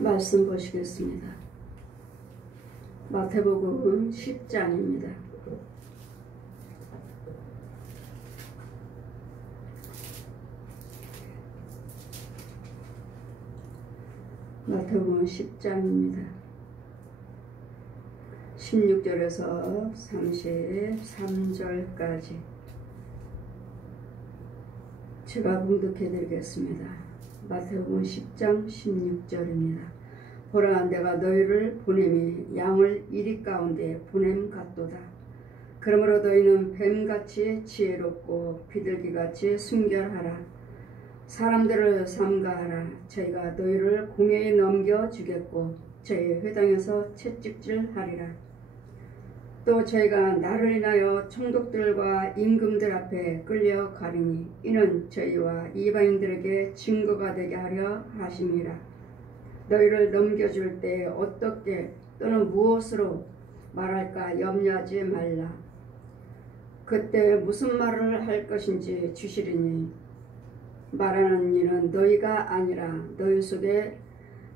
말씀 보시겠습니다. 마태복음 10장입니다. 마태복음 10장입니다. 16절에서 33절까지 제가 봉독해 드리겠습니다. 마태복음 10장 16절입니다. 보라, 내가 너희를 보냄이 양을 이리 가운데 보냄 같도다. 그러므로 너희는 뱀같이 지혜롭고 비둘기같이 순결하라. 사람들을 삼가하라. 저희가 너희를 공회에 넘겨주겠고 저희 회당에서 채찍질하리라. 또 저희가 나를 인하여 총독들과 임금들 앞에 끌려가리니 이는 저희와 이방인들에게 증거가 되게 하려 하심이라. 너희를 넘겨줄 때 어떻게 또는 무엇으로 말할까 염려하지 말라. 그때 무슨 말을 할 것인지 주시리니 말하는 이는 너희가 아니라 너희 속에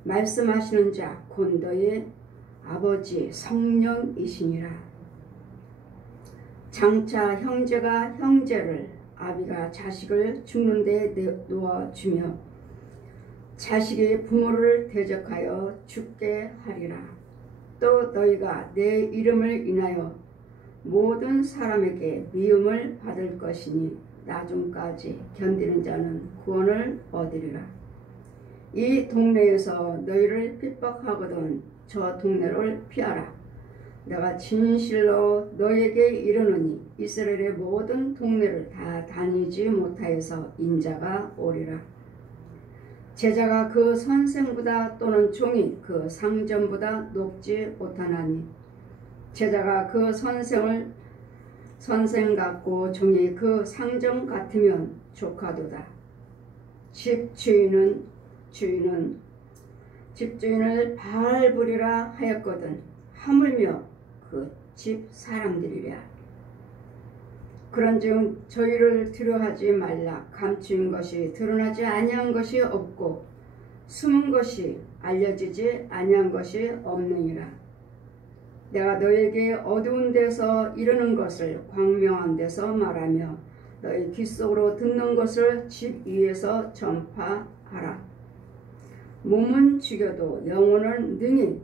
말씀하시는 자 곧 너희 아버지 성령이시니라. 장차 형제가 형제를, 아비가 자식을 죽는 데 놓아주며 자식이 부모를 대적하여 죽게 하리라. 또 너희가 내 이름을 인하여 모든 사람에게 미움을 받을 것이니 나중까지 견디는 자는 구원을 얻으리라. 이 동네에서 너희를 핍박하거든 저 동네를 피하라. 내가 진실로 너희에게 이르노니 이스라엘의 모든 동네를 다 다니지 못하여서 인자가 오리라. 제자가 그 선생보다 또는 종이 그 상전보다 높지 못하나니 제자가 그 선생 같고 종이 그 상전 같으면 조카도다. 집주인을 발부리라 하였거든 하물며 그 집 사람들이랴. 그런즉 저희를 두려워하지 말라. 감추인 것이 드러나지 아니한 것이 없고 숨은 것이 알려지지 아니한 것이 없느니라. 내가 너에게 어두운 데서 이르는 것을 광명한 데서 말하며 너희 귓속으로 듣는 것을 집 위에서 전파하라. 몸은 죽여도 영혼을 능히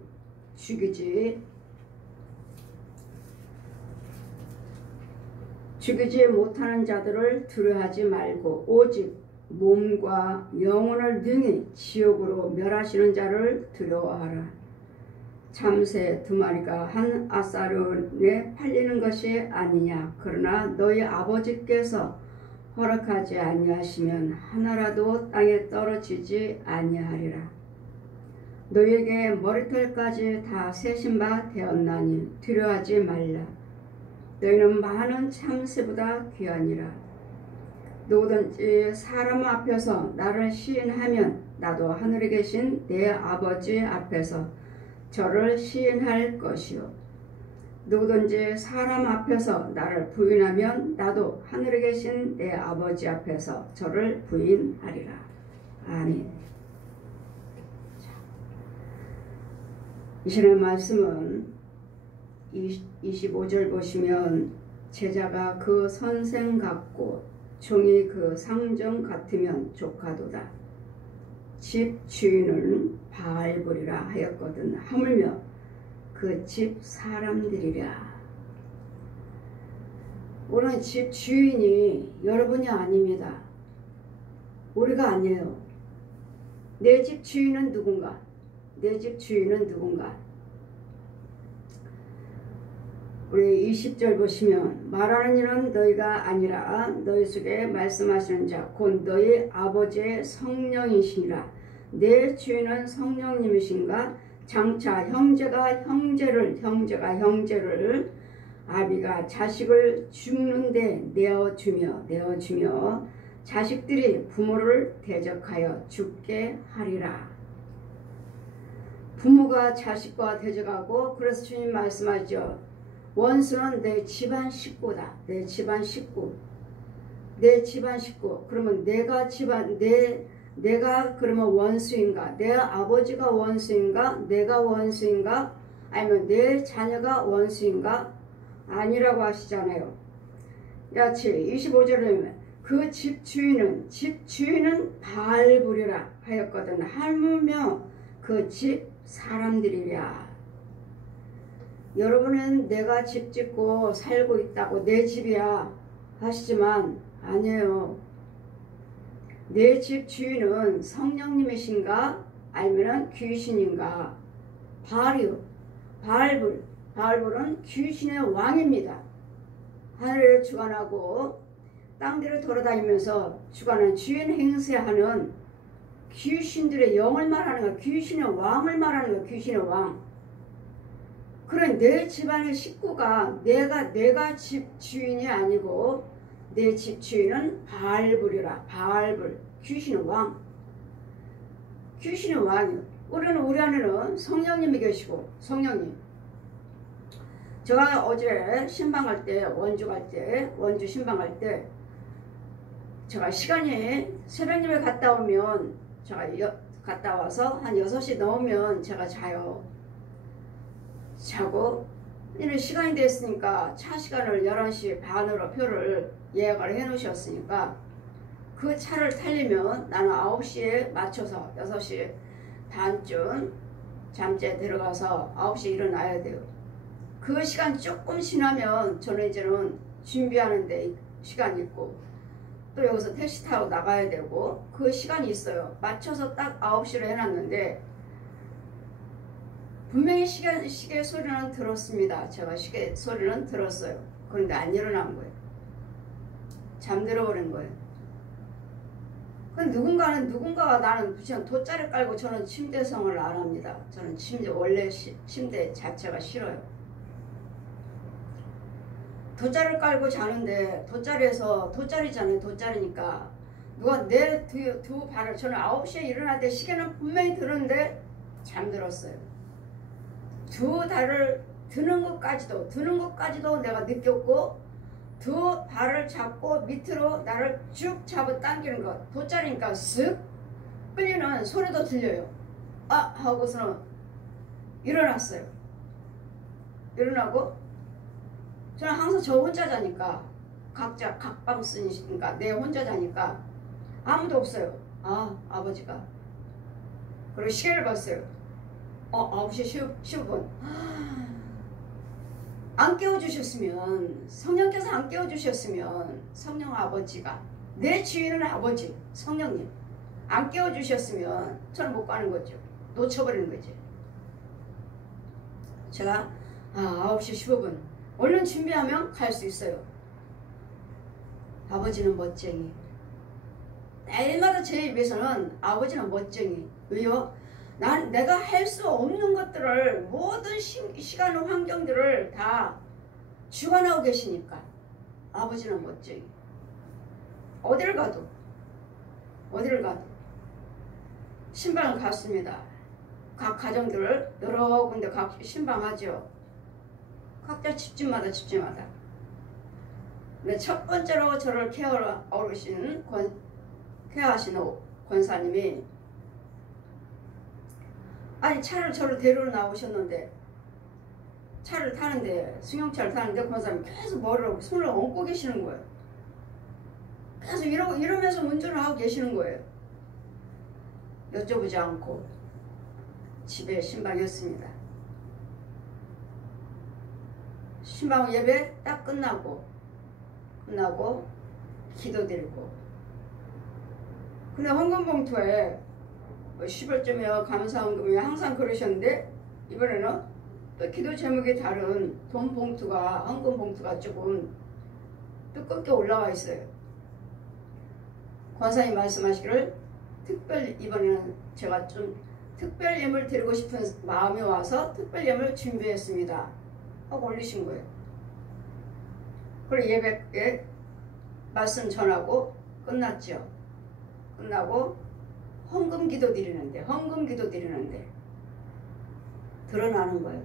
죽이지 못하는 자들을 두려워하지 말고 오직 몸과 영혼을 능히 지옥으로 멸하시는 자를 두려워하라. 참새 2마리가 한 아사론에 팔리는 것이 아니냐. 그러나 너희 아버지께서 허락하지 아니하시면 하나라도 땅에 떨어지지 아니하리라. 너희에게 머리털까지 다 세신 바 되었나니 두려워하지 말라. 너희는 많은 참새보다 귀하니라. 누구든지 사람 앞에서 나를 시인하면 나도 하늘에 계신 내 아버지 앞에서 저를 시인할 것이요. 누구든지 사람 앞에서 나를 부인하면 나도 하늘에 계신 내 아버지 앞에서 저를 부인하리라. 아멘. 이 시간의 말씀은 25절 보시면 제자가 그 선생 같고 종이 그 상전 같으면 조카도다. 집 주인을 발부리라 하였거든 하물며 그 집 사람들이랴. 오늘 집 주인이 여러분이 아닙니다. 우리가 아니에요. 내 집 주인은 누군가? 내 집 주인은 누군가? 우리 20절 보시면 말하는 이는 너희가 아니라 너희 속에 말씀하시는 자 곧 너희 아버지의 성령이시니라. 내 주인은 성령님이신가? 장차 형제가 형제를 아비가 자식을 죽는데 내어주며 자식들이 부모를 대적하여 죽게 하리라. 부모가 자식과 대적하고 그래서 주님 말씀하죠. 원수는 내 집안 식구다. 내 집안 식구. 그러면 내가 그러면 원수인가? 내 아버지가 원수인가? 내가 원수인가? 아니면 내 자녀가 원수인가? 아니라고 하시잖아요. 야치 25절에 보면 그 집주인은 바알불이라 하였거든. 하물며 그 집 사람들이랴. 여러분은 내가 집 짓고 살고 있다고 내 집이야 하시지만 아니에요. 내 집 주인은 성령님이신가 아니면 귀신인가? 바알이요. 바알불은 귀신의 왕입니다. 하늘을 주관하고 땅들을 돌아다니면서 주관하는 주인 행세하는 귀신들의 영을 말하는 거야. 귀신의 왕을 말하는 거야. 귀신의 왕. 그런 내 집안의 식구가 내가 집 주인이 아니고 내 집 주인은 바알불이라. 바알불. 귀신의 왕. 귀신의 왕이요. 우리 안에는 성령님이 계시고 성령님. 제가 어제 신방 갈 때, 원주 신방 갈 때 제가 시간이 새벽 예배 갔다 오면 제가 갔다 와서 한 6시 넘으면 제가 자고 이런 시간이 됐으니까 차 시간을 11시 반으로 표를 예약을 해 놓으셨으니까 그 차를 타려면 나는 9시에 맞춰서 6시 반쯤 잠재 들어가서 9시에 일어나야 돼요. 그 시간 조금 지나면 저는 이제는 준비하는데 시간이 있고 또 여기서 택시 타고 나가야 되고 그 시간이 있어요. 맞춰서 딱 9시로 해놨는데 분명히 시계 소리는 들었습니다. 제가 시계 소리는 들었어요. 그런데 안 일어난 거예요. 잠들어 버린 거예요. 근데 누군가가 나는 그냥 돗자리 깔고 저는 침대성을 안 합니다. 저는 원래 침대 자체가 싫어요. 돗자리를 깔고 자는데 돗자리잖아요. 돗자리니까 누가 내 두 발을 저는 9시에 일어날 때 시계는 분명히 들었는데 잠들었어요. 두 발을 드는 것까지도 내가 느꼈고 두 발을 잡고 밑으로 나를 쭉 잡아 당기는 것. 돗자리니까 쓱 끌리는 소리도 들려요. 아 하고서는 일어났어요. 일어나고 저는 항상 저 혼자 자니까 각자 각방 쓰니까 내 혼자 자니까 아무도 없어요. 아버지가. 그리고 시계를 봤어요. 9시 15분. 안 깨워주셨으면 성령께서 안 깨워주셨으면 성령 아버지가 내 주인은 아버지 성령님 안 깨워주셨으면 저는 못 가는 거죠. 놓쳐버리는 거지. 제가 9시 15분 얼른 준비하면 갈 수 있어요. 아버지는 멋쟁이. 날마다 제 입에서는 아버지는 멋쟁이. 왜요? 내가 할 수 없는 것들을 모든 시간 환경들을 다 주관하고 계시니까 아버지는 멋쟁이. 어디를 가도 신방을 갔습니다. 각 가정들을 여러 군데 각 신방하죠. 각자 집집마다 근데 첫 번째로 저를 케어하시는 권사님이 아니 저를 데리러 나오셨는데 차를 타는데 승용차를 타는데 권사님이 계속 머리를 손을 얹고 계시는 거예요. 계속 이러면서 운전을 하고 계시는 거예요. 여쭤보지 않고 집에 신방했습니다. 신방 예배 딱 끝나고 기도드리고 근데 헌금봉투에 10월쯤에 감사헌금이 항상 그러셨는데 이번에는 또 기도 제목이 다른 돈 봉투가 헌금 봉투가 조금 두껍게 올라와 있어요. 권사님 말씀하시기를 특별 이번에는 제가 좀 특별 예물 드리고 싶은 마음이 와서 특별 예물 준비했습니다 하고 올리신 거예요. 그리고 예배에 말씀 전하고 끝났죠. 끝나고 헌금 기도 드리는데 드러나는 거예요.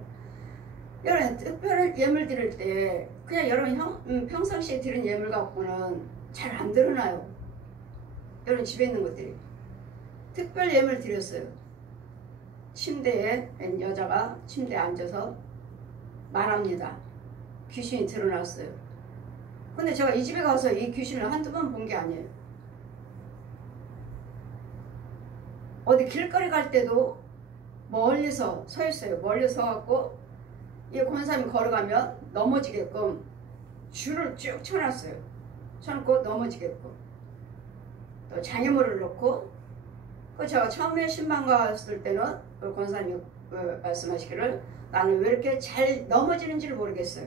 여러분 특별한 예물 드릴 때 그냥 여러분 평상시에 드린 예물 갖고는 잘 안 드러나요. 여러분 집에 있는 것들이 특별 예물 드렸어요. 침대에 여자가 침대에 앉아서 말합니다. 귀신이 드러났어요. 근데 제가 이 집에 가서 이 귀신을 한두 번 본 게 아니에요. 어디 길거리 갈 때도 멀리서 서 있어요. 멀리 서갖고 이 권사님이 걸어가면 넘어지게끔 줄을 쭉 쳐놨어요. 쳐놓고 넘어지게끔. 또 장애물을 놓고, 제가 처음에 신방 갔을 때는 권사님이 말씀하시기를 나는 왜 이렇게 잘 넘어지는지를 모르겠어요.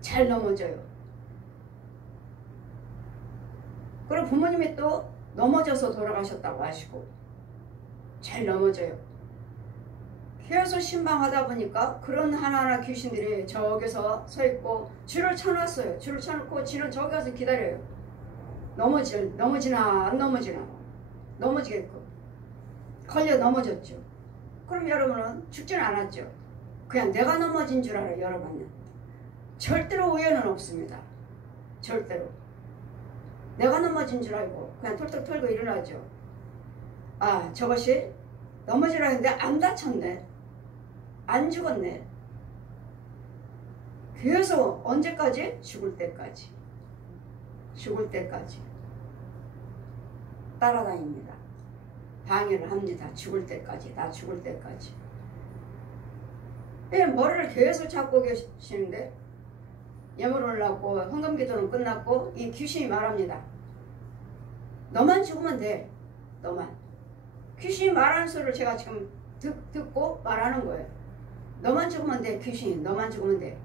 잘 넘어져요. 그리고 부모님이 또 넘어져서 돌아가셨다고 하시고 잘 넘어져요. 계속 신방하다 보니까 그런 하나하나 귀신들이 저기서 서 있고 줄을 쳐놨어요. 줄을 쳐놓고 지는 저기 가서 기다려요. 넘어지나 안 넘어지나. 넘어지겠고 걸려 넘어졌죠. 그럼 여러분은 죽지는 않았죠. 그냥 내가 넘어진 줄 알아요. 여러분은 절대로 우연은 없습니다. 절대로 내가 넘어진 줄 알고 그냥 털털 털고 일어나죠. 아, 저것이 넘어지라 했는데 안 다쳤네. 안 죽었네. 계속 언제까지? 죽을 때까지. 죽을 때까지 따라다닙니다. 방해를 합니다. 죽을 때까지. 나 죽을 때까지. 머리를 계속 잡고 계시는데 예물 올라고 헌금기도는 끝났고 이 귀신이 말합니다. 너만 죽으면 돼. 너만. 귀신이 말하는 소리를 제가 지금 듣고 말하는 거예요. 너만 죽으면 돼. 귀신이 너만 죽으면 돼.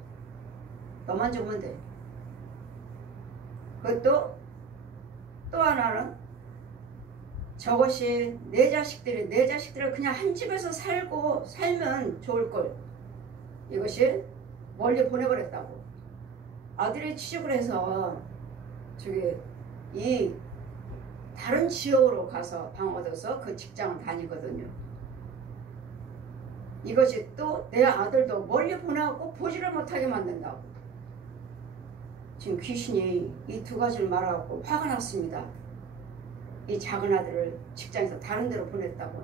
너만 죽으면 돼. 그것도 또 하나는 저것이 내 자식들을 그냥 한 집에서 살면 좋을걸. 이것이 멀리 보내버렸다고. 아들이 취직을 해서 이 다른 지역으로 가서 방 얻어서 그 직장을 다니거든요. 이것이 또 내 아들도 멀리 보내갖고 보지를 못하게 만든다고. 지금 귀신이 이 두 가지를 말하고 화가 났습니다. 이 작은 아들을 직장에서 다른 데로 보냈다고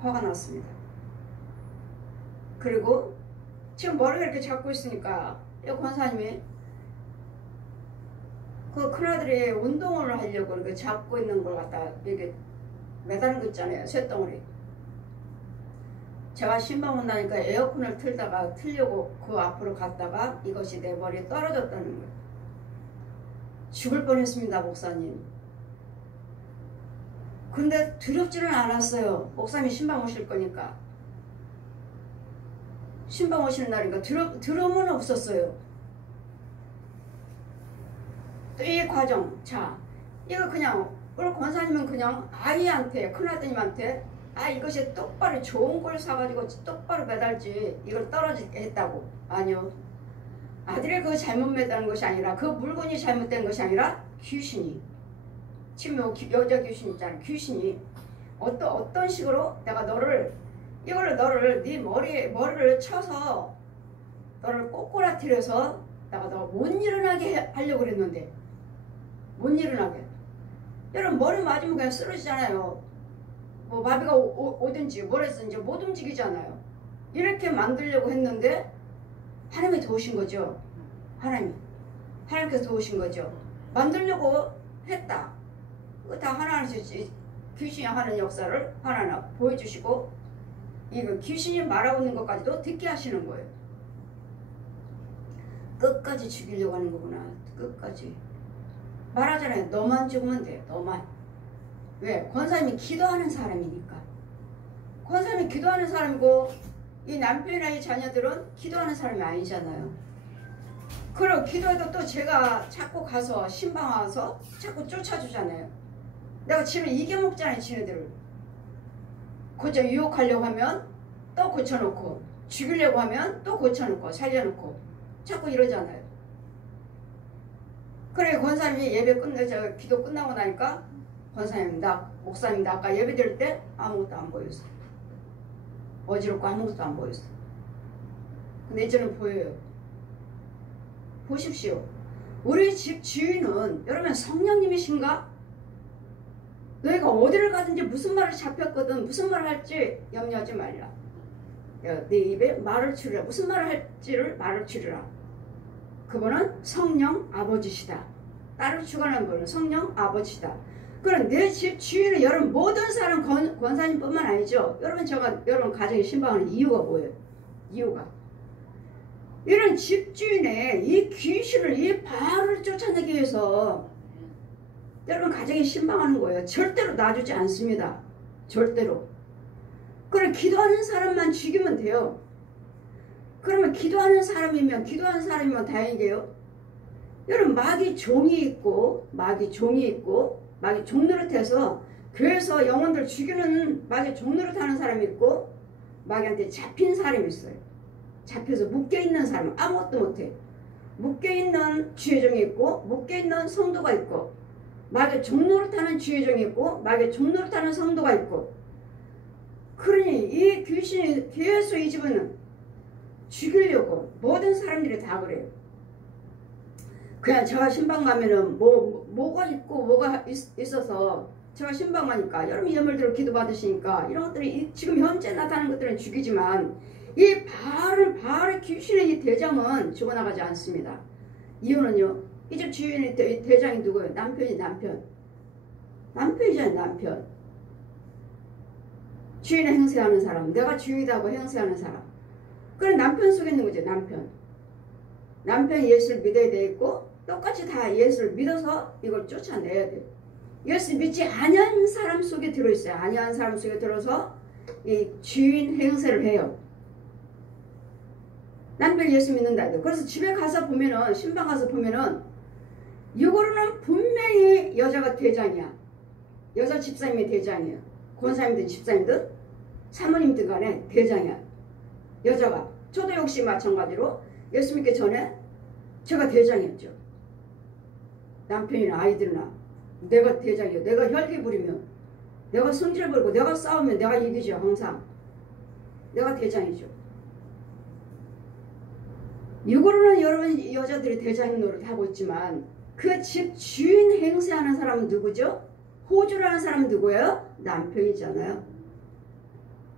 화가 났습니다. 그리고 지금 머리가 이렇게 잡고 있으니까 이 권사님이 그 큰아들이 운동을 하려고 이렇게 잡고 있는 걸 갖다 이렇게 매다는 거 있잖아요. 쇳덩어리. 제가 신방 온다니까 에어컨을 틀려고 그 앞으로 갔다가 이것이 내 머리에 떨어졌다는 거예요. 죽을 뻔했습니다, 목사님. 근데 두렵지는 않았어요. 목사님이 신방 오실 거니까. 신방 오시는 날이니까 두려움은 없었어요. 또 이 과정, 자, 이거 그냥 우리 권사님은 그냥 아이한테, 큰아드님한테 이것이 똑바로 좋은 걸 사가지고 똑바로 매달지 이걸 떨어지게 했다고. 아니요. 아들이 그거 잘못 매다는 것이 아니라 그 물건이 잘못된 것이 아니라 귀신이, 지금 여자 귀신 있잖아요. 귀신이 어떤 식으로 내가 너를 네 머리를 쳐서 너를 꼬꾸라뜨려서 내가 너 못 일어나게 하려고 그랬는데 못 일어나게. 여러분 머리 맞으면 그냥 쓰러지잖아요. 뭐 마비가 오든지 뭐랬든지 못 움직이잖아요. 이렇게 만들려고 했는데 하나님이 도우신 거죠. 하나님께서 도우신 거죠. 만들려고 했다. 그거 다 하나하나씩 귀신이 하는 역사를 하나하나 보여주시고 이거 귀신이 말하고 있는 것까지도 듣게 하시는 거예요. 끝까지 죽이려고 하는 거구나. 끝까지. 말하잖아요. 너만 죽으면 돼. 너만. 왜? 권사님이 기도하는 사람이니까. 권사님이 기도하는 사람이고 이 남편이나 이 자녀들은 기도하는 사람이 아니잖아요. 그럼 기도해도 또 제가 자꾸 가서 신방 와서 자꾸 쫓아주잖아요. 내가 지금 이겨먹잖아요. 지네들을. 고쳐 유혹하려고 하면 또 고쳐놓고 죽이려고 하면 또 고쳐놓고 살려놓고 자꾸 이러잖아요. 그래 권사님이 기도 끝나고 나니까 목사님 나 아까 예배 드릴 때 아무것도 안 보였어. 어지럽고 아무것도 안 보였어. 근데 이제는 보여요. 보십시오. 우리 집 주인은 여러분 성령님이신가? 너희가 어디를 가든지 무슨 말을 잡혔거든 무슨 말을 할지 염려하지 말라. 네 입에 말을 치르라. 무슨 말을 할지를 말을 치르라. 그분은 성령 아버지시다. 나를 주관하는 분은 성령 아버지시다. 그럼 내 집 주인은 여러분 모든 사람 권사님뿐만 아니죠. 여러분 제가 여러분 가정에 신방하는 이유가 뭐예요? 이유가 이런 집주인의 이 귀신을 이 바알을 쫓아내기 위해서 여러분 가정에 신방하는 거예요. 절대로 놔주지 않습니다. 절대로. 그럼 기도하는 사람만 죽이면 돼요. 그러면 기도하는 사람이면 다행이게요. 여러분 마귀 종이 있고 마귀 종노릇해서 교회에서 영혼들 죽이는 마귀 종노릇하는 사람이 있고 마귀한테 잡힌 사람이 있어요. 잡혀서 묶여있는 사람 아무것도 못해. 묶여있는 주의종이 있고 묶여있는 성도가 있고 마귀 종노릇하는 주의종이 있고 마귀 종노릇하는 성도가 있고 그러니 이 귀신이 계속 이 집은 죽이려고 모든 사람들이 다 그래요. 그냥 제가 신방 가면은 뭐가 있고 뭐가 있어서 제가 신방 가니까 여러분 예물대로 기도 받으시니까 이런 것들이 지금 현재 나타나는 것들은 죽이지만 이 바알의 귀신의 이 대장은 죽어나가지 않습니다. 이유는요. 이 집 주인의 대장이 누구예요? 남편이잖아요. 남편. 주인을 행세하는 사람. 내가 주인이라고 행세하는 사람. 그럼 남편 속에 있는 거죠. 남편이 예수를 믿어야 되겠고 똑같이 다 예수를 믿어서 이걸 쫓아내야 돼요. 예수 믿지 아니한 사람 속에 들어있어요. 아니한 사람 속에 들어서 이 주인 행세를 해요. 남편 예수 믿는다 해도. 그래서 집에 가서 보면은 신방 가서 보면은 이거로는 분명히 여자가 대장이야. 여자 집사님이 대장이야. 권사님들 집사님들 사모님들 간에 대장이야. 여자가. 저도 역시 마찬가지로 예수 믿기 전에 제가 대장이었죠. 남편이나 아이들이나 내가 대장이요. 내가 혈기 부리면 내가 성질 부리고 내가 싸우면 내가 이기죠. 항상 내가 대장이죠. 이거로는 여러분 여자들이 대장 노릇 하고 있지만 그 집 주인 행세하는 사람은 누구죠? 호주라는 사람은 누구예요? 남편이잖아요.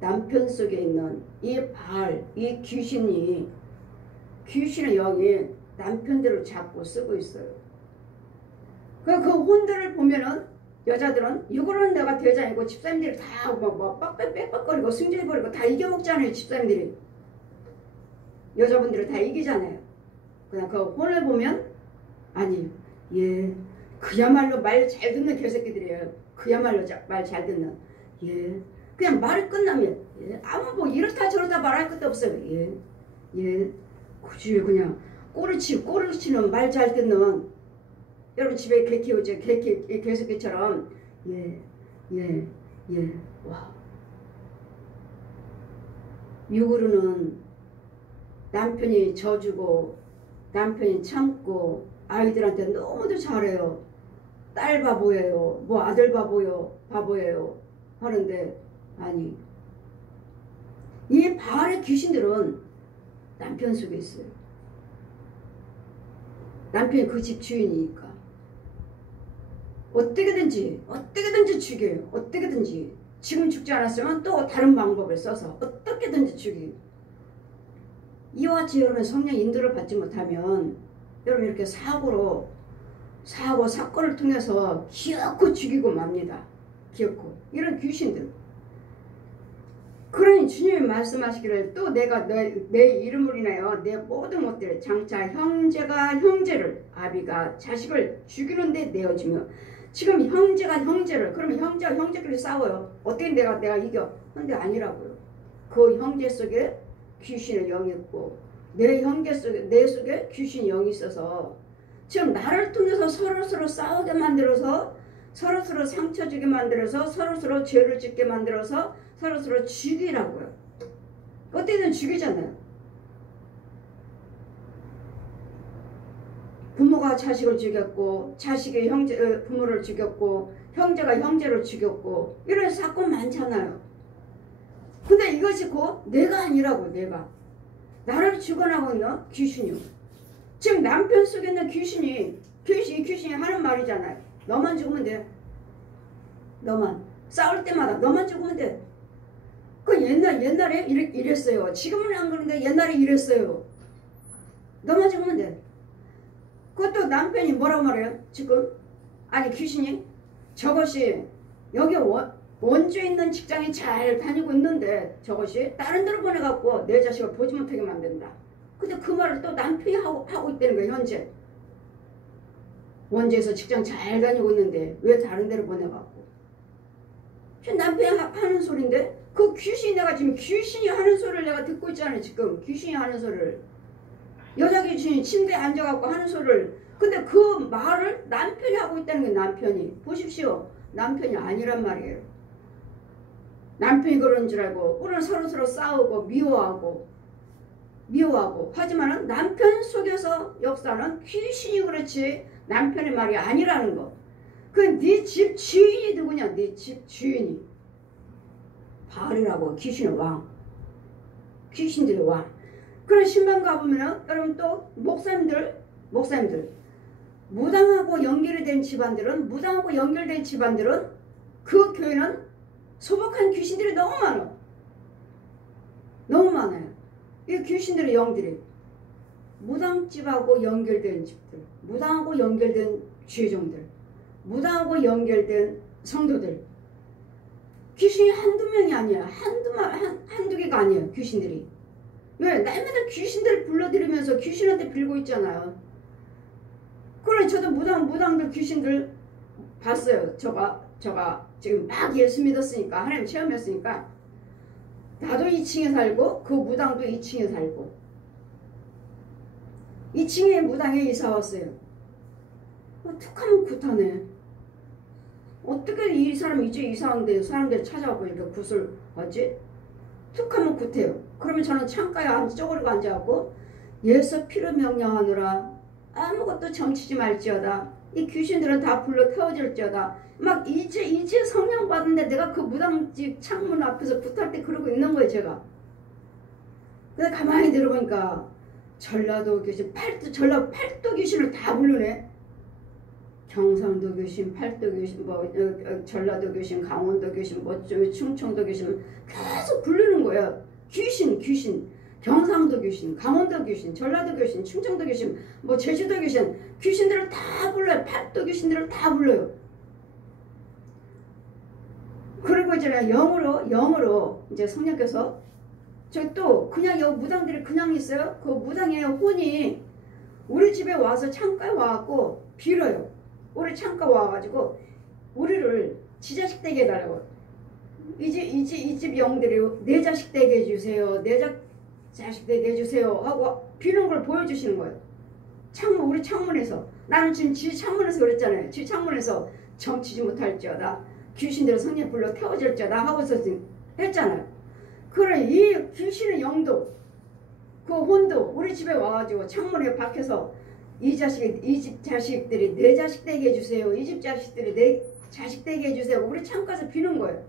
남편 속에 있는 이 바알, 이 귀신의 영이 남편들을 잡고 쓰고 있어요. 그 혼들을 보면은 여자들은 이거는 내가 대장이고 집사님들이 다 빡빡거리고 승질거리고 다 이겨먹잖아요. 집사님들이. 여자분들을 다 이기잖아요. 그냥 그 혼을 보면 아니 예 그야말로 말 잘 듣는 개새끼들이에요. 그야말로 말 잘 듣는 예 그냥 말이 끝나면 예 아무 뭐 이렇다 저렇다 말할 것도 없어요. 예 굳이 그냥 꼬를 치는 말 잘 듣는 여러분 집에 개 키우죠. 개새끼처럼 와 육으로는 남편이 져주고 남편이 참고 아이들한테 너무도 잘해요. 딸 바보예요. 뭐 아들 바보예요. 하는데 아니 이 바알의 귀신들은 남편 속에 있어요. 남편이 그 집 주인이니까 어떻게든지 죽여요. 어떻게든지 지금 죽지 않았으면 또 다른 방법을 써서 어떻게든지 죽여요. 이와 같이 여러분 성령 인도를 받지 못하면 여러분 이렇게 사건을 통해서 기어코 죽이고 맙니다. 기어코 이런 귀신들. 그러니 주님이 말씀하시기를 또 내가 내 이름으로 인하여 내 모든 것들 장차 형제가 형제를 아비가 자식을 죽이는데 내어주며 지금 형제가 형제를 그러면 형제가 형제끼리 싸워요. 어떻게 내가 이겨? 근데 아니라고요. 그 형제 속에 귀신의 영이 있고 내 속에 귀신의 영이 있어서 지금 나를 통해서 서로서로 싸우게 만들어서 서로서로 상처 주게 만들어서 서로서로 죄를 짓게 만들어서 서로서로 죽이라고요. 어떻게든 죽이잖아요. 부모가 자식을 죽였고 자식이 부모를 죽였고 형제가 형제를 죽였고 이런 사건 많잖아요. 근데 이것이 곧 내가 아니라고. 내가 나를 주관하고 있는 귀신이요. 지금 남편 속에 있는 귀신이 하는 말이잖아요. 너만 죽으면 돼. 너만. 싸울 때마다 너만 죽으면 돼. 그 옛날에 이랬어요. 지금은 안 그런데 옛날에 이랬어요. 너만 죽으면 돼. 그것도 남편이 뭐라고 말해요? 지금 아니 귀신이 저것이 여기 원주에 있는 직장에 잘 다니고 있는데 저것이 다른 데로 보내갖고 내 자식을 보지 못하게 만든다. 근데 그 말을 또 남편이 하고 있다는 거예요. 현재 원주에서 직장 잘 다니고 있는데 왜 다른 데로 보내갖고. 남편이 하는 소리인데 그 귀신이 내가 지금 귀신이 하는 소리를 내가 듣고 있잖아요. 지금 귀신이 하는 소리를. 여자 귀신이 침대에 앉아갖고 하는 소리를. 근데 그 말을 남편이 하고 있다는 게 남편이. 보십시오. 남편이 아니란 말이에요. 남편이 그러는 줄 알고 우리는 서로 싸우고 미워하고 하지만은 남편 속에서 역사는 귀신이 그렇지 남편의 말이 아니라는 거. 그 네 집 주인이 누구냐? 네 집 주인이 바알이라고. 귀신의 왕. 귀신들의 왕. 그런 신방 가보면은 여러분 또 목사님들 무당하고 연결된 집안들은 그 교회는 소복한 귀신들이 너무 많아요. 이 귀신들의 영들이 무당집하고 연결된 집들, 무당하고 연결된 죄종들, 무당하고 연결된 성도들. 귀신이 한두 명이 아니야. 한두 개가 아니에요. 귀신들이. 왜? 날마다 귀신들을 불러들이면서 귀신한테 빌고 있잖아요. 그래 저도 무당들 귀신들 봤어요. 제가 지금 막 예수 믿었으니까 하나님 체험했으니까 나도 2층에 살고 그 무당도 2층에 살고 2층에 무당에 이사 왔어요. 툭하면 굿하네. 어떻게 이 사람 이제 이사 왔는데 사람들이 찾아오고 이렇게 굿을 하지? 툭하면 굿해요. 그러면 저는 창가에 쪼그리고 앉아갖고 예수 피로 명령하노라. 아무것도 점치지 말지어다. 이 귀신들은 다 불러 태워질지어다. 막 이제 성령 받은데 내가 그 무당집 창문 앞에서 굿할 때 그러고 있는 거예요. 제가. 근데 가만히 들어보니까 전라도 귀신, 팔도 귀신을 다 부르네. 경상도 귀신, 팔도 귀신, 전라도 귀신, 강원도 귀신, 충청도 귀신 계속 부르는 거예요. 귀신. 경상도 귀신, 강원도 귀신, 전라도 귀신, 충청도 귀신, 제주도 귀신들을 다 불러요. 팔도 귀신들을 다 불러요. 그리고 이제 영으로 이제 성령께서 저 또 그냥 여기 무당들이 그냥 있어요. 그 무당의 혼이 우리 집에 와서 창가에 와갖고 빌어요. 우리 창가 와가지고 우리를 지 자식 되게 해달라고. 이 집 영들이 내 자식 되게 해주세요. 내 자식 되게 해주세요 하고 비는 걸 보여주시는 거예요. 우리 창문에서. 나는 지금 지 창문에서 그랬잖아요. 지 창문에서 정치지 못할지어다. 귀신들을 성령 불러 태워질지어다 하고서 했잖아요. 그래 이 귀신의 영도 그 혼도 우리 집에 와가지고 창문에 박혀서 이 집 자식들이 내 자식 되게 해주세요. 이 집 자식들이 내 자식 되게 해주세요. 우리 창가에서 비는 거예요.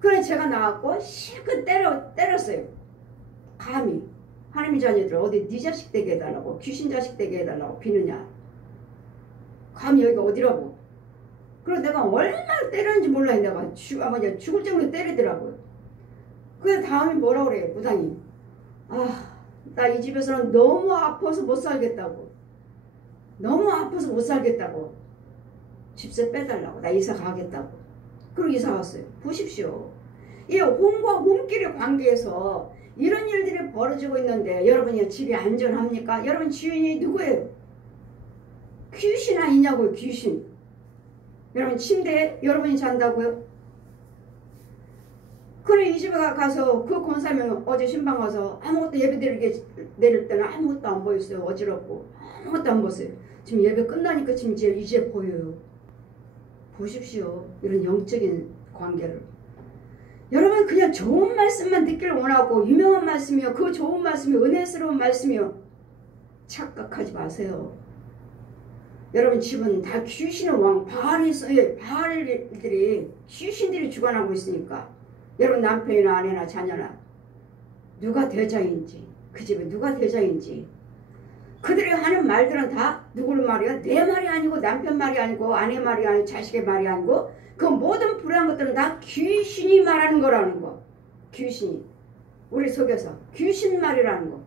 그래 제가 나왔고 실컷 때렸어요. 감히 하나님의 자녀들 어디 네 자식 되게 해달라고 귀신 자식 되게 해달라고 비느냐. 감히 여기가 어디라고. 그래서 내가 얼마나 때렸는지 몰라요. 내가 죽을 정도로 때리더라고요. 그래서 다음에 뭐라 그래요. 무당이. 나 이 집에서는 너무 아파서 못 살겠다고. 집세 빼달라고. 나 이사 가겠다고. 그리고 이사 왔어요. 보십시오. 이 혼과 혼끼리 관계에서 이런 일들이 벌어지고 있는데 여러분이 집이 안전합니까? 여러분 주인이 누구예요? 귀신 아니냐고요. 귀신. 여러분 침대에 여러분이 잔다고요? 그래 이 집에 가서 그 권사면 어제 신방 와서 아무것도 예배 내릴 때는 아무것도 안 보였어요. 어지럽고 아무것도 안 보였어요. 지금 예배 끝나니까 지금 이제 보여요. 보십시오. 이런 영적인 관계를. 여러분 그냥 좋은 말씀만 듣기를 원하고 유명한 말씀이요. 그 좋은 말씀이 은혜스러운 말씀이요. 착각하지 마세요. 여러분 집은 다 귀신의 왕 바알들이 귀신들이 주관하고 있으니까 여러분 남편이나 아내나 자녀나 누가 대장인지 그 집에 누가 대장인지 그들이 하는 말들은 다 누구의 말이야? 내 말이 아니고 남편 말이 아니고 아내 말이 아니고 자식의 말이 아니고 그 모든 불행한 것들은 다 귀신이 말하는 거라는 거. 귀신이. 우리 속에서. 귀신 말이라는 거.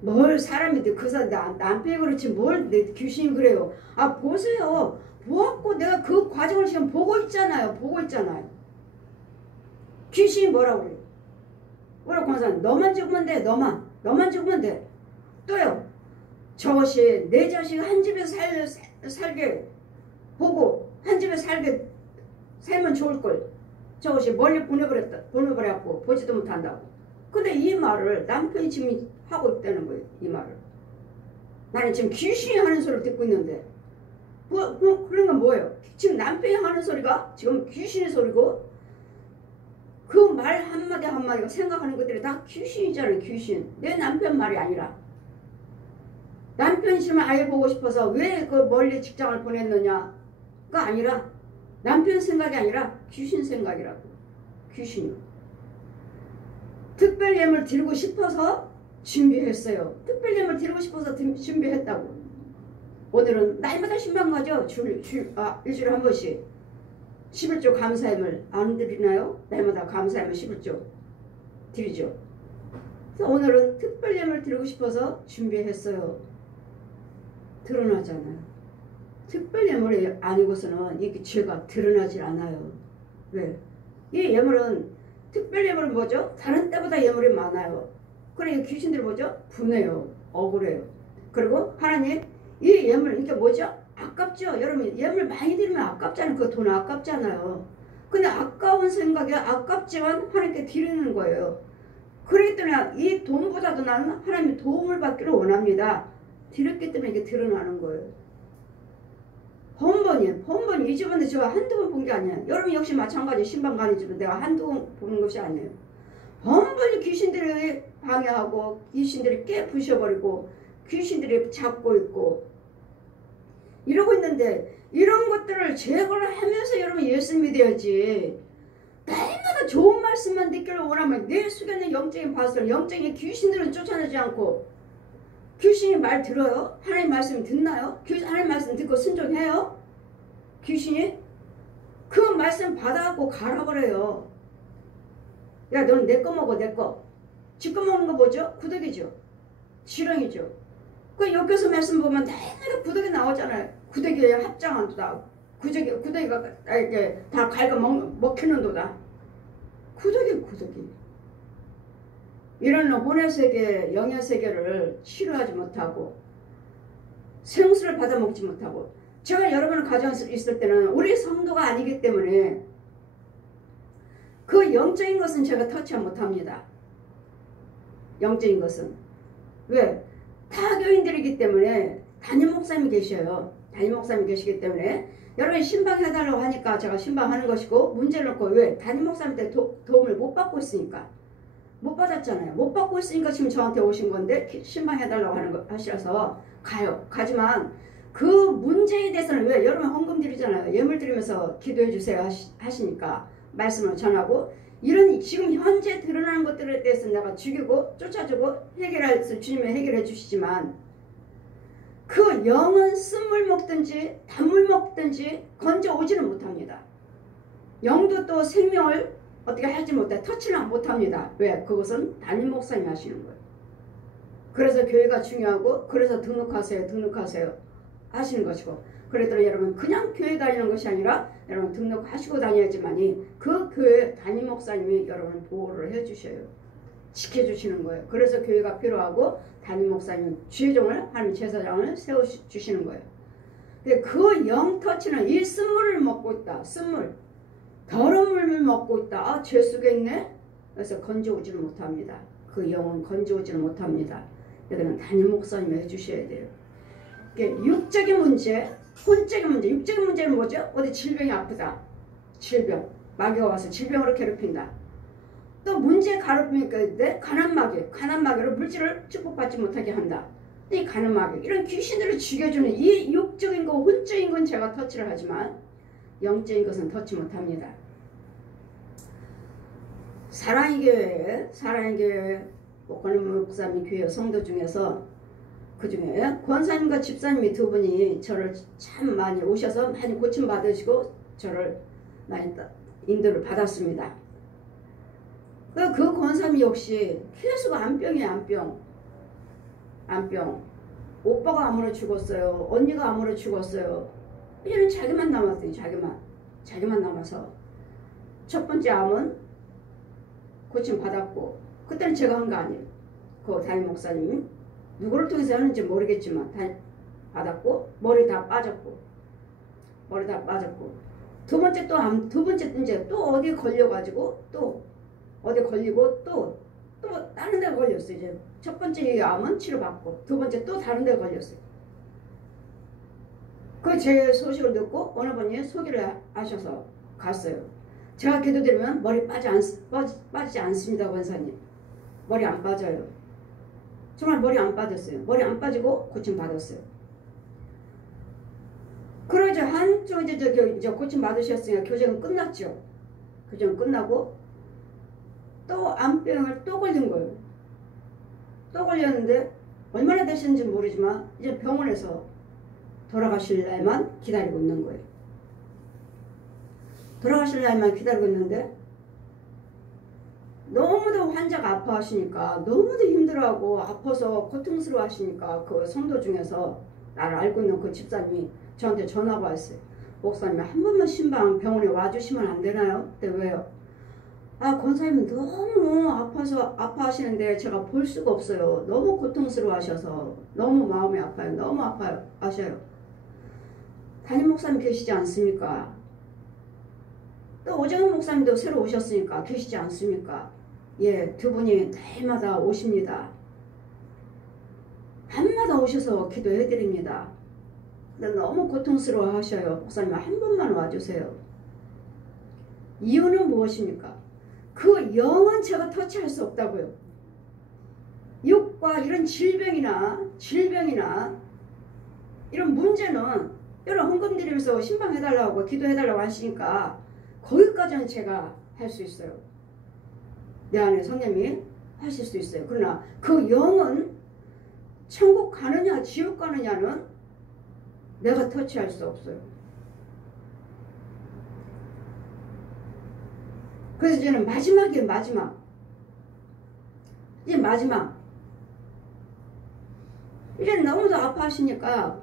뭘 사람이 그 사람 남편이 그렇지 뭘 내 귀신이 그래요. 아 보세요. 보았고 내가 그 과정을 지금 보고 있잖아요. 보고 있잖아요. 귀신이 뭐라고 그래요? 뭐라고 권사님 너만 죽으면 돼. 너만 죽으면 돼. 또요. 저것이 내 자식 한 집에 살게 보고 한 집에 살면 좋을걸. 저것이 멀리 보내버렸고 보지도 못한다고. 근데 이 말을 남편이 지금 하고 있다는 거예요. 이 말을. 나는 지금 귀신이 하는 소리를 듣고 있는데 그런 건 뭐예요? 지금 남편이 하는 소리가 지금 귀신의 소리고 그 말 한마디 한마디가 생각하는 것들이 다 귀신이잖아요. 귀신. 내 남편 말이 아니라. 남편이 지금 아이 보고 싶어서 왜 그 멀리 직장을 보냈느냐가 아니라 남편 생각이 아니라 귀신 생각이라고. 귀신이요. 특별 예물 드리고 싶어서 준비했어요. 특별 예물 드리고 싶어서 준비했다고. 오늘은 날마다 신방 가죠. 일주일에 한 번씩 11조 감사예물 안 드리나요? 날마다 감사예물 11조 드리죠. 그래서 오늘은 특별 예물 드리고 싶어서 준비했어요. 드러나잖아요. 특별 예물이 아니고서는 이게 죄가 드러나질 않아요. 왜? 이 예물은 특별 예물은 뭐죠? 다른 때보다 예물이 많아요. 그래 귀신들이 뭐죠? 분해요. 억울해요. 그리고 하나님 이 예물 이게 뭐죠? 아깝죠? 여러분 예물 많이 드리면 아깝잖아요. 그 돈 아깝잖아요. 근데 아까운 생각에 아깝지만 하나님께 드리는 거예요. 그렇기 때문에 이 돈보다도 나는 하나님의 도움을 받기를 원합니다. 드렸기 때문에 이게 드러나는 거예요. 번번이 이 집안에 제가 한두 번 본 게 아니에요. 여러분 역시 마찬가지 신방 가는 집은 내가 한두 번 보는 것이 아니에요. 번번이 귀신들이 방해하고 귀신들이 깨부셔버리고 귀신들이 잡고 있고 이러고 있는데 이런 것들을 제거를 하면서 여러분 예수 믿어야지. 날마다 좋은 말씀만 듣기를 원하면 내 속에 있는 영적인 바스를 영적인 귀신들은 쫓아내지 않고 귀신이 말 들어요? 하나님 말씀 듣나요? 하나님 말씀 듣고 순종해요? 귀신이? 그 말씀 받아갖고 가라버려요. 야 너는 내 거 먹어 내 거. 지 거 먹는 거 뭐죠? 구더기죠. 지렁이죠. 그 여기서 말씀 보면 날마다 구더기 나오잖아요. 구더기에 합장한도다. 구더기가 이렇게 다 갈가 먹히는도다. 구더기. 이런 혼의 세계, 영의 세계를 치료하지 못하고 생수를 받아 먹지 못하고 제가 여러분 가정에 있을 때는 우리 성도가 아니기 때문에 그 영적인 것은 제가 터치 못합니다. 영적인 것은. 왜? 타교인들이기 때문에 담임 목사님이 계셔요. 담임 목사님이 계시기 때문에 여러분이 신방해달라고 하니까 제가 신방하는 것이고 문제를 놓고 왜? 담임 목사님한테 도움을 못 받고 있으니까. 못 받았잖아요. 못 받고 있으니까 지금 저한테 오신 건데 신방해달라고 하셔서 가요. 가지만 그 문제에 대해서는 왜? 여러분 헌금 드리잖아요. 예물 드리면서 기도해 주세요 하시니까 말씀을 전하고 이런 지금 현재 드러나는 것들에 대해서 내가 죽이고 쫓아주고 해결할 수 주님이 해결해 주시지만 그 영은 쓴물 먹든지 단물 먹든지 건져오지는 못합니다. 영도 또 생명을 어떻게 하지 못해 터치는 못합니다. 왜? 그것은 담임 목사님이 하시는 거예요. 그래서 교회가 중요하고 그래서 등록하세요 하시는 것이고 그랬더니 여러분 그냥 교회 다니는 것이 아니라 여러분 등록하시고 다녀야지만이 그 교회 담임 목사님이 여러분 보호를 해주셔요. 지켜주시는 거예요. 그래서 교회가 필요하고 담임 목사님 주의종을 하나님 제사장을 세워주시는 거예요. 근데 그 영 터치는 이 쓴물을 먹고 있다. 쓴물 더러운 물을 먹고 있다. 죄 속에 있네. 그래서 건져오지를 못합니다. 그 영은 건져오지를 못합니다. 여기는 담임 목사님이 해주셔야 돼요. 육적인 문제, 혼적인 문제. 육적인 문제는 뭐죠? 어디 질병이 아프다. 질병. 마귀가 와서 질병으로 괴롭힌다. 또 문제 가렵히니까 가난마귀로 물질을 축복받지 못하게 한다. 이 가난마귀. 이런 귀신들을 죽여주는 이 육적인 거, 혼적인 건 제가 터치를 하지만 영적인 것은 터치 못합니다. 사랑의 교회 권은무 목사님 교회 성도 중에서 그 중에 권사님과 집사님이 두 분이 저를 참 많이 오셔서 많이 고침 받으시고 저를 많이 인도를 받았습니다. 그 권사님 역시 계속 안병이에요. 안병. 오빠가 암으로 죽었어요. 언니가 암으로 죽었어요. 이제는 자기만 남았더니 자기만 남아서 첫 번째 암은 고침 받았고, 그때는 제가 한 거 아니에요. 그 담임 목사님이 누구를 통해서 하는지 모르겠지만 받았고, 머리 다 빠졌고 두 번째 이제 또 어디 걸려가지고 또 어디 걸리고 또 다른 데 걸렸어요. 이제 첫 번째 암은 치료받고 두 번째 또 다른 데 걸렸어요. 그 제 소식을 듣고 어느 분이 소개를 하셔서 갔어요. 제가 기도드리면 머리 빠지지 않습니다, 권사님. 머리 안 빠져요. 정말 머리 안 빠졌어요. 머리 안 빠지고 고침 받았어요. 그러자 한쪽 이제 고침 받으셨으니까 교정은 끝났죠. 교정 끝나고 또 암병을 또 걸린 거예요. 또 걸렸는데 얼마나 되셨는지 모르지만 이제 병원에서 돌아가실 날만 기다리고 있는 거예요. 돌아가실 날만 기다리고 있는데 너무도 환자가 아파하시니까 너무도 힘들어하고 아파서 고통스러워 하시니까 그 성도 중에서 나를 알고 있는 그 집사님이 저한테 전화가 왔어요. 목사님 한 번만 신방 병원에 와주시면 안 되나요? 그때 왜요? 권사님은 너무 아파하시는데 제가 볼 수가 없어요. 너무 고통스러워 하셔서 너무 마음이 아파요. 너무 아파요 하셔요. 담임 목사님 계시지 않습니까? 또 오정훈 목사님도 새로 오셨으니까 계시지 않습니까? 예, 두 분이 날마다 오십니다. 밤마다 오셔서 기도해드립니다. 근데 너무 고통스러워 하셔요. 목사님 한 번만 와주세요. 이유는 무엇입니까? 그 영은 제가 터치할 수 없다고요. 육과 이런 질병이나 이런 문제는 이런 헌금 드리면서 신방해달라고 기도해달라고 하시니까 거기까지는 제가 할 수 있어요. 내 안에 성령님이 하실 수 있어요. 그러나 그 영은 천국 가느냐 지옥 가느냐는 내가 터치할 수 없어요. 그래서 이제는 마지막이에요. 이제 마지막. 이제는 너무도 아파하시니까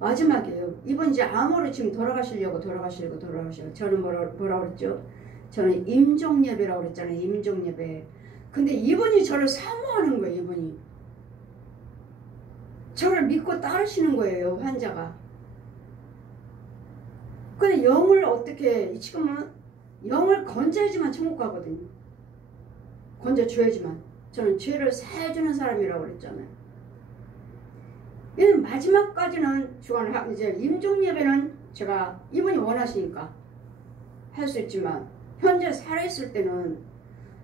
마지막이에요. 이번 이제 암으로 지금 돌아가시려고. 저는 뭐라 그랬죠? 저는 임종예배라고 그랬잖아요. 임종예배. 근데 이분이 저를 사모하는 거예요. 이분이. 저를 믿고 따르시는 거예요. 환자가. 근데 영을 어떻게 지금은 영을 건져야지만 천국 가거든요. 건져줘야지만. 저는 죄를 사해주는 사람이라고 그랬잖아요. 얘는 마지막까지는 주관을 이제 임종예배는 제가 이분이 원하시니까 할 수 있지만 현재 살아있을 때는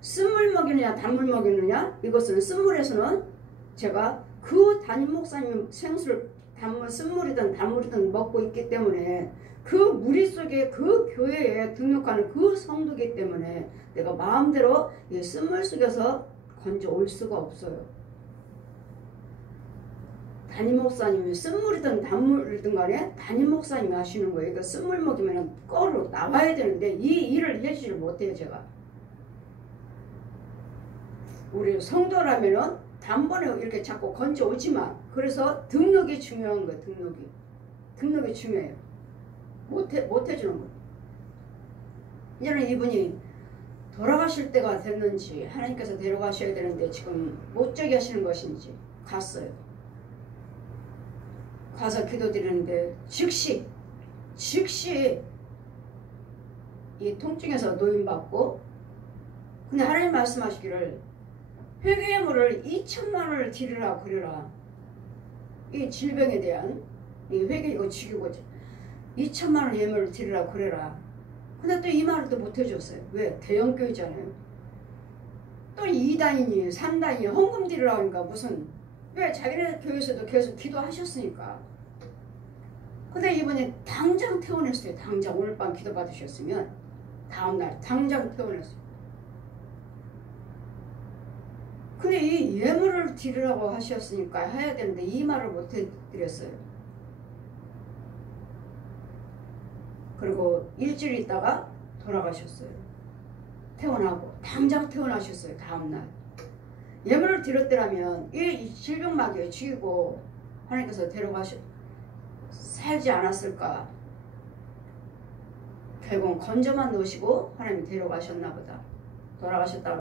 쓴물 먹이느냐 단물 먹이느냐 이것은 쓴물에서는 제가 그 담임 목사님 생수를 쓴물이든 단물이든 먹고 있기 때문에 그 무리 속에 그 교회에 등록하는 그 성도이기 때문에 내가 마음대로 이 쓴물 속에서 건져 올 수가 없어요. 담임 목사님이 쓴물이든 단물이든 간에 담임 목사님이 하시는 거예요. 그러니까 쓴물 먹이면 꺼로 나와야 되는데 이 일을 해주지를 못해요. 제가. 우리 성도라면은 단번에 이렇게 자꾸 건져 오지만 그래서 등록이 중요한 거예요. 등록이 중요해요. 못 해주는 거예요. 이제는 이분이 돌아가실 때가 됐는지 하나님께서 데려가셔야 되는데 지금 못 저기 하시는 것인지 갔어요. 가서 기도드리는데 즉시 이 통증에서 노임받고, 근데 하나님 말씀하시기를 회개물을 2천만 원을 드리라고 그래라. 이 질병에 대한 이 회개 이거 죽이고 2천만 원 예물을 드리라고 그래라. 근데 또 이 말을 또 못 해줬어요. 왜? 대형교회잖아요. 또 2단이니 3단이니 헌금 드리라고 하니까 무슨, 왜? 자기네 교회에서도 계속 기도하셨으니까. 근데 이번에 당장 퇴원했어요. 당장 오늘 밤 기도 받으셨으면 다음날 당장 퇴원했어요. 근데 이 예물을 드리라고 하셨으니까 해야 되는데 이 말을 못 해드렸어요. 그리고 일주일 있다가 돌아가셨어요. 퇴원하고 당장 퇴원하셨어요. 다음날. 예물을 드렸더라면 이 질병마귀에 죽이고 하나님께서 살지 않았을까. 결국은 건져만 놓으시고 하나님이 데려가셨나 보다. 돌아가셨다고